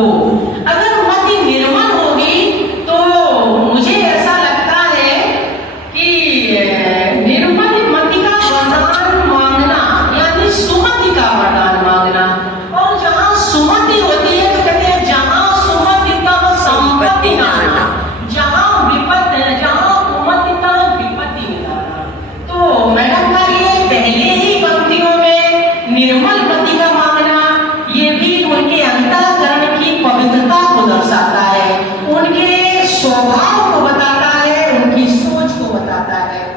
हो। अगर मति निर्मल होगी तो मुझे ऐसा लगता है कि निर्मल मति का वरदान मांगना यानी सुमति का वरदान मांगना। और जहाँ सुमति होती है तो कहते हैं जहाँ सुमति तब संपत्ति नाना, जहाँ विपत्ति जहाँ कुमति तब विपत्ति मिलाना। तो मैडम का ये पहले ही पंक्तियों में निर्मल मति का मांगना, ये भी उनके अंतःकरण की पवित्रता को दर्शाता है, उनके स्वभाव को बताता है, उनकी सोच को बताता है।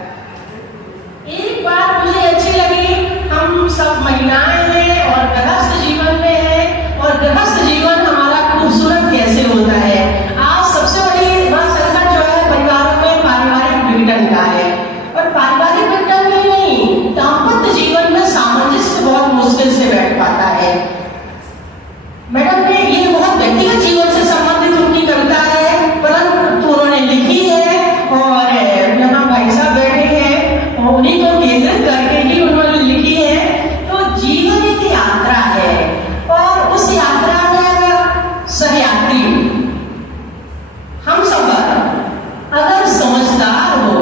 एक बात मुझे अच्छी लगी, हम सब महिलाएं हैं और गृहस्थ जीवन में हैं, और गृहस्थ जीवन हमारा खूबसूरत कैसे होता है। आज सबसे बड़ी बात संकट जो है परिवारों में पारिवारिक विघटन का है, और पारिवारिक विघटन में नहीं, दाम्पत्य जीवन में सामंजस्य बहुत मुश्किल से बैठ पाता है। मैडम ने ये बहुत व्यक्तिगत जीवन से संबंधित उनकी कविता है, परंतु उन्होंने लिखी है और यहाँ भाई साहब बैठे हैं और उन्हीं को केंद्रित करके ही उन्होंने लिखी है। तो जीवन एक यात्रा है और उस यात्रा में सहयात्री हम सफर अगर समझदार हो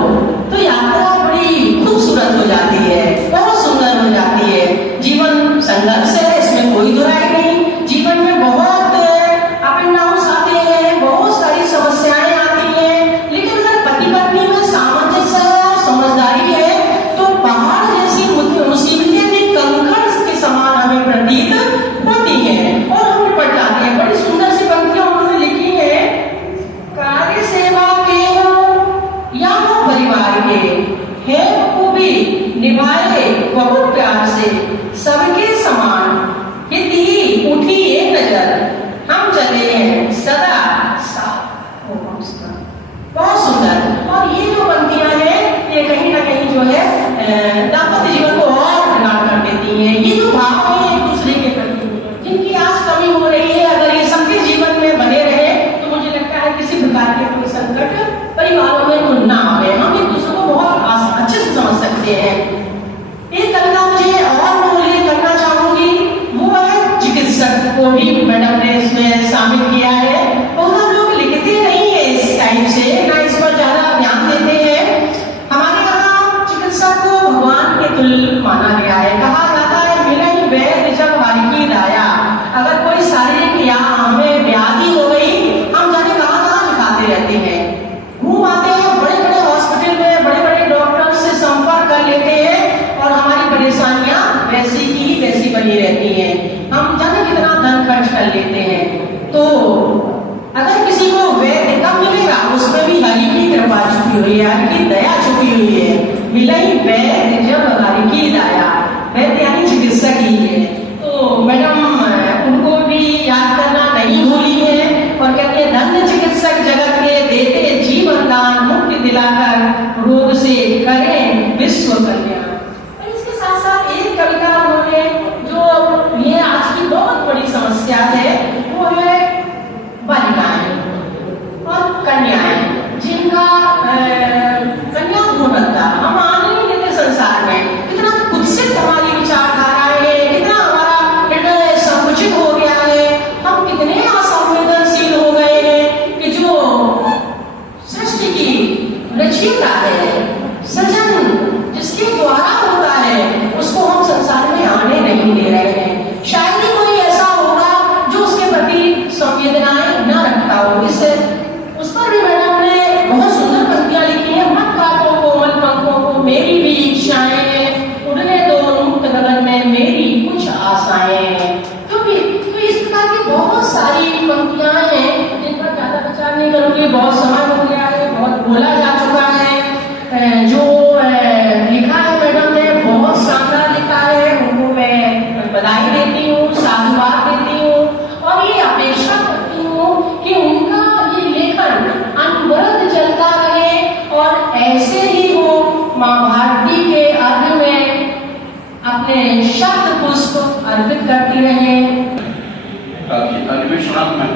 तो यात्रा बड़ी खूबसूरत हो जाती है, बहुत सुंदर हो जाती है। जीवन संघर्ष है, इसमें कोई दुराई नहीं। जीवन में बहुत अप एंड डाउन्स आते हैं, बहुत सारी समस्याएं आती हैं, लेकिन अगर पति पत्नी में सामंजस्य है और समझदारी है तो पहाड़ जैसी मुसीबतें भी कंकड़ के समान हमें प्रतीत होती हैं और हम निपट जाते हैं। बड़ी सुंदर सी पंक्तियां उन्होंने लिखी है, कार्य सेवा के हो या हो परिवार के, है वो भी निभाए बहुत प्यार से, सबके समान हित ही उठी एक नजर, हम चले हैं सदा साथ। बहुत सुंदर। और ये जो पंक्तियां हैं ये कहीं ना कहीं जो है दाम्पत्य जीवन को और प्रगाढ़ कर देती हैं। ये जो भाव है एक दूसरे के प्रति जिनकी आज कमी हो रही है, अगर ये सबके जीवन में बने रहे तो मुझे लगता है किसी प्रकार के कोई संकट परिवारों में तो ना आए, हम एक दूसरे को बहुत अच्छे से समझ सकते हैं। एक कविता मुझे और मैं उल्लेख करना चाहूंगी, वो है चिकित्सक को भी मैडम ने इसमें शामिल किया है। बहुत लोग लिखते नहीं है इस टाइप से, ना इस पर ज्यादा ध्यान देते हैं। हमारे यहाँ चिकित्सक को भगवान के तुल्य माना गया है, कहा जाता है मिलन वैद्य जब वारिकी दाया। अगर कोई शारीरिक या हमें व्याधि हो गई, हम जाने कहाँ दिखाते रहते हैं, घूम आते हैं बड़े बड़े हॉस्पिटल में, बड़े बड़े डॉक्टर से संपर्क कर लेते हैं और हमारी परेशानियां वैसी की वैसी बनी रहती हैं। हम जाने कितना धन खर्च कर लेते हैं। तो अगर किसी को वैद्य कब मिलेगा, उसमें भी हरि की कृपा छुपी हुई है, हरि की दया छुपी हुई है। मिलई वैद्य जब हरि की दया, वैद्य यानी चिकित्सक ही है। तो मैडम उनको भी याद करना नहीं भूली है और कहते हैं धन्य चिकित्सक जगत के, देते जीवन दान, मुक्ति दिलाकर रोग से करें विश्व कल्याण। और इसके साथ साथ एक कविता उन्होंने जो ये आज की बहुत बड़ी समस्या है वो है बालिकाएं और कन्याएं, जिनका कन्या भ्रूणहत्या हम आने नहीं देते संसार में। कितना कुत्सित हमारी विचारधाराएं है, कितना हमारा हृदय संकुचित हो गया है, हम कितने असंवेदनशील हो गए हैं कि जो सृष्टि की रचयिता है, सृजन जिसके द्वारा होता है, उसको हम संसार में आने नहीं दे रहे हैं। शायद ही कोई ऐसा होगा जो उसके प्रति संवेदनाएं न रखता हो। इस उस पर भी मैडम ने बहुत सुंदर पंक्तियां लिखी हैं, मत काटो कोमल पंखों को मेरी भी इच्छाएं हैं, उड़ने दो मुक्त गगन में मेरी कुछ आशाएं हैं। क्योंकि तो इस प्रकार की बहुत सारी पंक्तियां हैं जिन पर ज्यादा विचार नहीं करूंगी, बहुत समय हो गया है, बहुत बोला जा चुका है। जो लिखा है मैडम ने बहुत शानदार लिखा है, उनको मैं बधाई देती हूँ, साधुवाद देती हूँ और ये अपेक्षा करती हूँ कि उनका ये लेखन अनवरत चलता रहे और ऐसे ही वो माँ भारती के अर्घ में अपने शब्द पुष्प अर्पित करती रहे। अन्वेषणात्मक